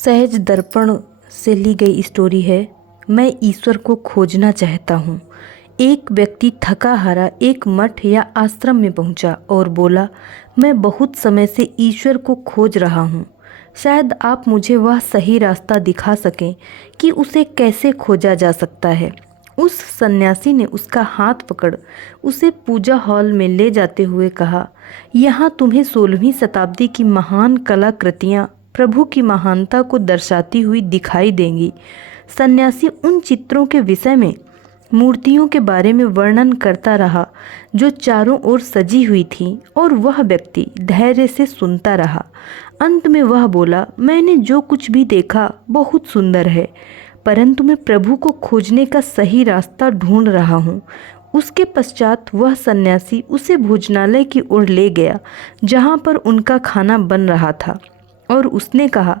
सहज दर्पण से ली गई स्टोरी है। मैं ईश्वर को खोजना चाहता हूँ। एक व्यक्ति थका हारा एक मठ या आश्रम में पहुँचा और बोला, मैं बहुत समय से ईश्वर को खोज रहा हूँ। शायद आप मुझे वह सही रास्ता दिखा सकें कि उसे कैसे खोजा जा सकता है। उस सन्यासी ने उसका हाथ पकड़ उसे पूजा हॉल में ले जाते हुए कहा, यहाँ तुम्हें 16वीं शताब्दी की महान कलाकृतियाँ प्रभु की महानता को दर्शाती हुई दिखाई देंगी। सन्यासी उन चित्रों के विषय में, मूर्तियों के बारे में वर्णन करता रहा जो चारों ओर सजी हुई थी, और वह व्यक्ति धैर्य से सुनता रहा। अंत में वह बोला, मैंने जो कुछ भी देखा बहुत सुंदर है, परंतु मैं प्रभु को खोजने का सही रास्ता ढूंढ रहा हूँ। उसके पश्चात वह सन्यासी उसे भोजनालय की ओर ले गया जहाँ पर उनका खाना बन रहा था, और उसने कहा,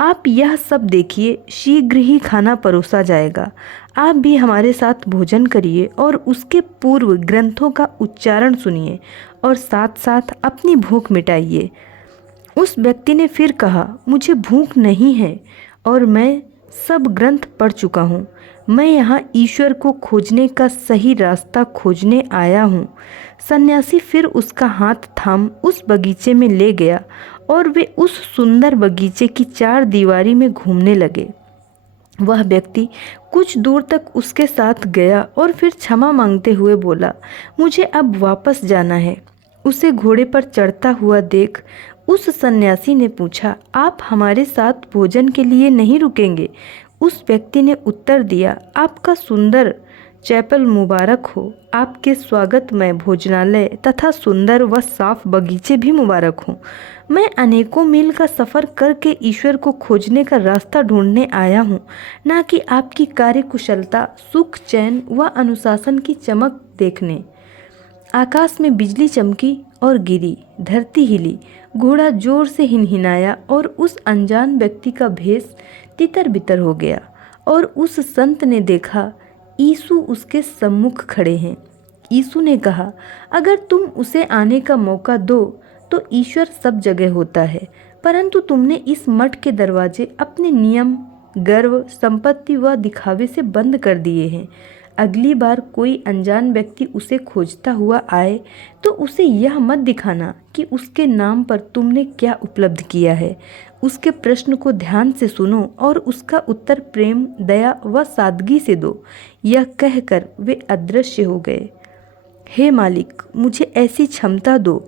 आप यह सब देखिए, शीघ्र ही खाना परोसा जाएगा। आप भी हमारे साथ भोजन करिए और उसके पूर्व ग्रंथों का उच्चारण सुनिए और साथ साथ अपनी भूख मिटाइए। उस व्यक्ति ने फिर कहा, मुझे भूख नहीं है और मैं सब ग्रंथ पढ़ चुका हूँ। मैं यहाँ ईश्वर को खोजने का सही रास्ता खोजने आया हूँ। सन्यासी फिर उसका हाथ थाम उस बगीचे में ले गया और वे उस सुंदर बगीचे की 4 दीवारी में घूमने लगे। वह व्यक्ति कुछ दूर तक उसके साथ गया और फिर क्षमा मांगते हुए बोला, मुझे अब वापस जाना है। उसे घोड़े पर चढ़ता हुआ देख उस सन्यासी ने पूछा, आप हमारे साथ भोजन के लिए नहीं रुकेंगे? उस व्यक्ति ने उत्तर दिया, आपका सुंदर चैपल मुबारक हो। आपके स्वागतमय भोजनालय तथा सुंदर व साफ बगीचे भी मुबारक हों। मैं अनेकों मील का सफ़र करके ईश्वर को खोजने का रास्ता ढूंढने आया हूँ, ना कि आपकी कार्यकुशलता, सुख, चैन व अनुशासन की चमक देखने। आकाश में बिजली चमकी और गिरी, धरती हिली, घोड़ा जोर से हिनहिनाया और उस अनजान व्यक्ति का भेष तितर बितर हो गया। और उस संत ने देखा, यीशु उसके सम्मुख खड़े हैं। यीशु ने कहा, अगर तुम उसे आने का मौका दो तो ईश्वर सब जगह होता है, परंतु तुमने इस मठ के दरवाजे अपने नियम, गर्व, संपत्ति व दिखावे से बंद कर दिए हैं। अगली बार कोई अनजान व्यक्ति उसे खोजता हुआ आए तो उसे यह मत दिखाना कि उसके नाम पर तुमने क्या उपलब्ध किया है। उसके प्रश्न को ध्यान से सुनो और उसका उत्तर प्रेम, दया व सादगी से दो। यह कहकर वे अदृश्य हो गए। हे मालिक, मुझे ऐसी क्षमता दो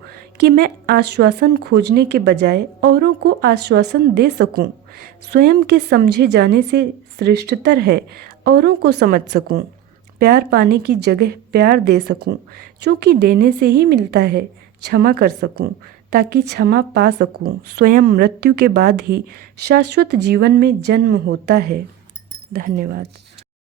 कि मैं आश्वासन खोजने के बजाय औरों को आश्वासन दे सकूं। स्वयं के समझे जाने से श्रेष्ठतर है औरों को समझ सकूं। प्यार पाने की जगह प्यार दे सकूं, क्योंकि देने से ही मिलता है। क्षमा कर सकूं ताकि क्षमा पा सकूं। स्वयं मृत्यु के बाद ही शाश्वत जीवन में जन्म होता है। धन्यवाद।